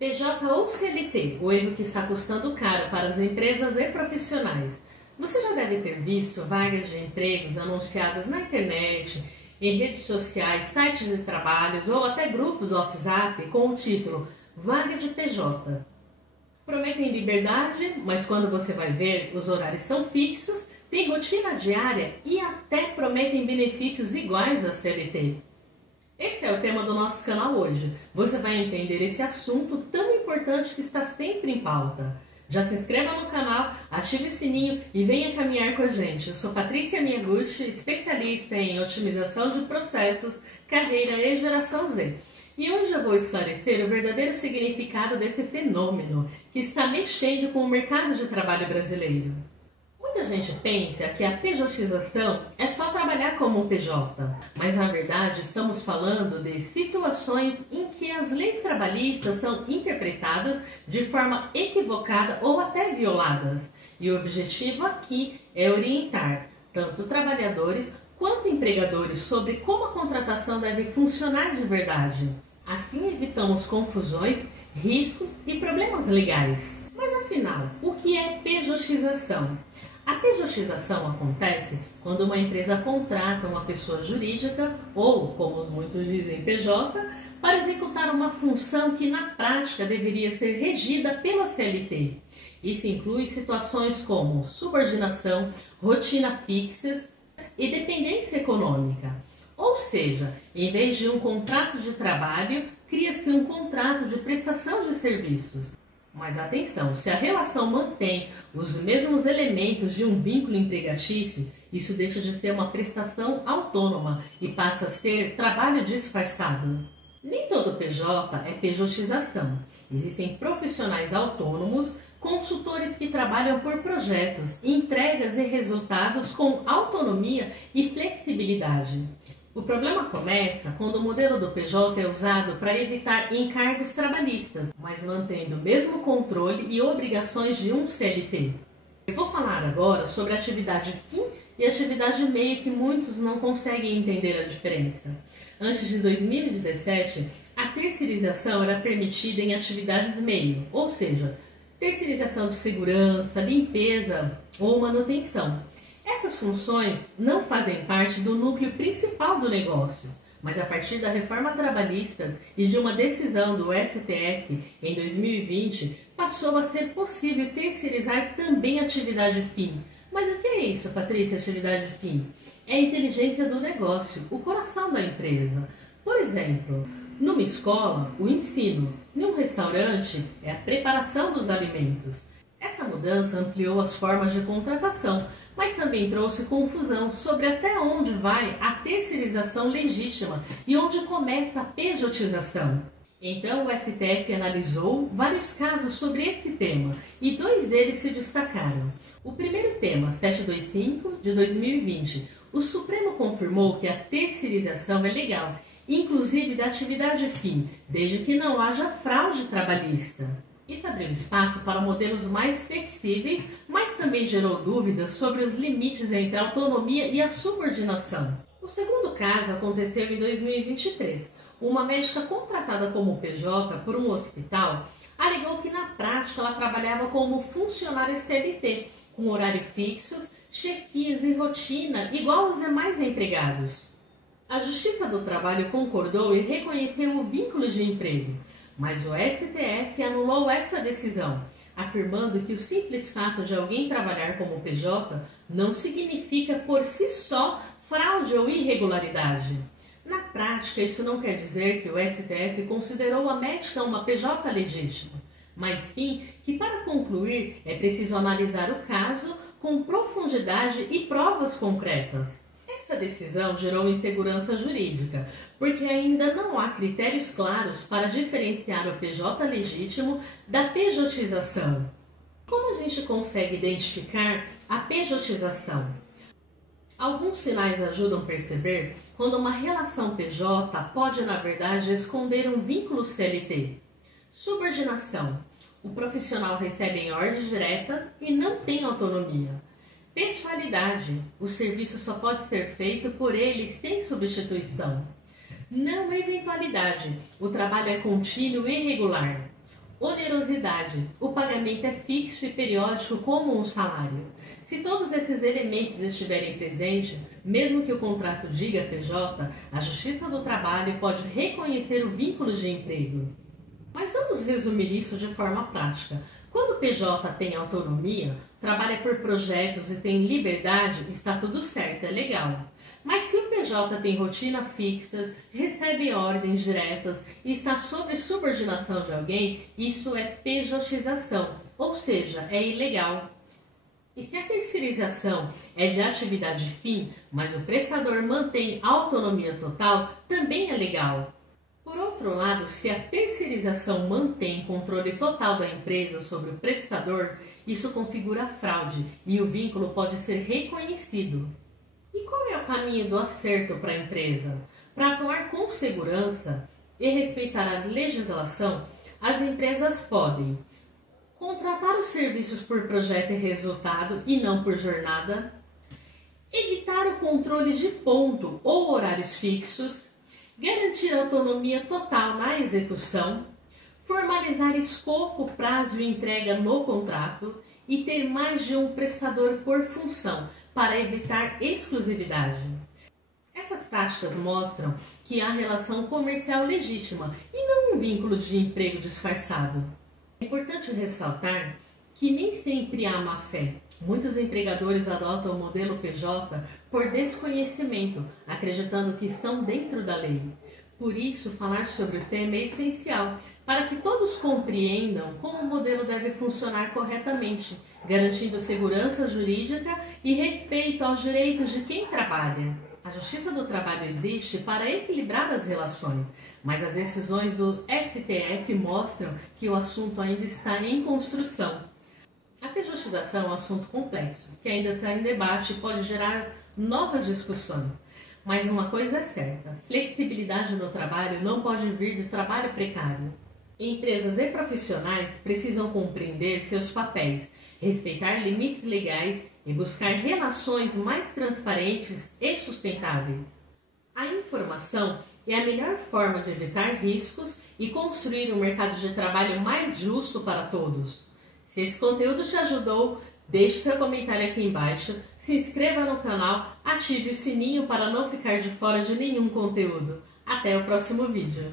PJ ou CLT, o erro que está custando caro para as empresas e profissionais. Você já deve ter visto vagas de empregos anunciadas na internet, em redes sociais, sites de trabalhos ou até grupos do WhatsApp com o título Vaga de PJ. Prometem liberdade, mas quando você vai ver, os horários são fixos, tem rotina diária e até prometem benefícios iguais à CLT. Esse é o tema do nosso canal hoje. Você vai entender esse assunto tão importante que está sempre em pauta. Já se inscreva no canal, ative o sininho e venha caminhar com a gente. Eu sou Patrícia Miyaguchi, especialista em otimização de processos, carreira e geração Z. E hoje eu vou esclarecer o verdadeiro significado desse fenômeno que está mexendo com o mercado de trabalho brasileiro. Muita gente pensa que a pejotização é só trabalhar como um PJ, mas na verdade estamos falando de situações em que as leis trabalhistas são interpretadas de forma equivocada ou até violadas. E o objetivo aqui é orientar tanto trabalhadores quanto empregadores sobre como a contratação deve funcionar de verdade. Assim evitamos confusões, riscos e problemas legais. Mas afinal, o que é pejotização? A pejotização acontece quando uma empresa contrata uma pessoa jurídica, ou, como muitos dizem, PJ, para executar uma função que na prática deveria ser regida pela CLT. Isso inclui situações como subordinação, rotina fixas e dependência econômica. Ou seja, em vez de um contrato de trabalho, cria-se um contrato de prestação de serviços. Mas atenção, se a relação mantém os mesmos elementos de um vínculo empregatício, isso deixa de ser uma prestação autônoma e passa a ser trabalho disfarçado. Nem todo PJ é pejotização. Existem profissionais autônomos, consultores que trabalham por projetos, entregas e resultados com autonomia e flexibilidade. O problema começa quando o modelo do PJ é usado para evitar encargos trabalhistas, mas mantendo o mesmo controle e obrigações de um CLT. Eu vou falar agora sobre a atividade fim e atividade meio que muitos não conseguem entender a diferença. Antes de 2017, a terceirização era permitida em atividades meio, ou seja, terceirização de segurança, limpeza ou manutenção. Essas funções não fazem parte do núcleo principal do negócio, mas a partir da reforma trabalhista e de uma decisão do STF em 2020, passou a ser possível terceirizar também a atividade fim. Mas o que é isso, Patrícia, atividade fim? É a inteligência do negócio, o coração da empresa. Por exemplo, numa escola, o ensino, num restaurante, é a preparação dos alimentos. Essa mudança ampliou as formas de contratação, mas também trouxe confusão sobre até onde vai a terceirização legítima e onde começa a pejotização. Então o STF analisou vários casos sobre esse tema e dois deles se destacaram. O primeiro tema, 725 de 2020, o Supremo confirmou que a terceirização é legal, inclusive da atividade fim, desde que não haja fraude trabalhista. Isso abriu espaço para modelos mais flexíveis, mas também gerou dúvidas sobre os limites entre a autonomia e a subordinação. O segundo caso aconteceu em 2023. Uma médica contratada como PJ por um hospital alegou que na prática ela trabalhava como funcionária CLT, com horário fixos, chefias e rotina igual aos demais empregados. A Justiça do Trabalho concordou e reconheceu o vínculo de emprego. Mas o STF anulou essa decisão, afirmando que o simples fato de alguém trabalhar como PJ não significa por si só fraude ou irregularidade. Na prática, isso não quer dizer que o STF considerou a médica uma PJ legítima, mas sim que para concluir é preciso analisar o caso com profundidade e provas concretas. Essa decisão gerou insegurança jurídica, porque ainda não há critérios claros para diferenciar o PJ legítimo da pejotização. Como a gente consegue identificar a pejotização? Alguns sinais ajudam a perceber quando uma relação PJ pode, na verdade, esconder um vínculo CLT. Subordinação. O profissional recebe em ordem direta e não tem autonomia. Pessoalidade. O serviço só pode ser feito por ele sem substituição. Não eventualidade. O trabalho é contínuo e regular. Onerosidade. O pagamento é fixo e periódico como um salário. Se todos esses elementos estiverem presentes, mesmo que o contrato diga PJ, a Justiça do Trabalho pode reconhecer o vínculo de emprego. Mas vamos resumir isso de forma prática. Quando o PJ tem autonomia, trabalha por projetos e tem liberdade, está tudo certo, é legal. Mas se o PJ tem rotina fixa, recebe ordens diretas e está sob subordinação de alguém, isso é pejotização, ou seja, é ilegal. E se a terceirização é de atividade fim, mas o prestador mantém autonomia total, também é legal. Por outro lado, se a terceirização mantém controle total da empresa sobre o prestador, isso configura fraude e o vínculo pode ser reconhecido. E qual é o caminho do acerto para a empresa? Para atuar com segurança e respeitar a legislação, as empresas podem contratar os serviços por projeto e resultado e não por jornada, evitar o controle de ponto ou horários fixos, garantir autonomia total na execução, formalizar escopo, prazo e entrega no contrato e ter mais de um prestador por função para evitar exclusividade. Essas práticas mostram que há relação comercial legítima e não um vínculo de emprego disfarçado. É importante ressaltar que nem sempre há má fé. Muitos empregadores adotam o modelo PJ por desconhecimento, acreditando que estão dentro da lei. Por isso, falar sobre o tema é essencial, para que todos compreendam como o modelo deve funcionar corretamente, garantindo segurança jurídica e respeito aos direitos de quem trabalha. A Justiça do Trabalho existe para equilibrar as relações, mas as decisões do STF mostram que o assunto ainda está em construção. A pejotização é um assunto complexo, que ainda está em debate e pode gerar novas discussões. Mas uma coisa é certa, flexibilidade no trabalho não pode vir do trabalho precário. Empresas e profissionais precisam compreender seus papéis, respeitar limites legais e buscar relações mais transparentes e sustentáveis. A informação é a melhor forma de evitar riscos e construir um mercado de trabalho mais justo para todos. Se esse conteúdo te ajudou, deixe seu comentário aqui embaixo, se inscreva no canal, ative o sininho para não ficar de fora de nenhum conteúdo. Até o próximo vídeo.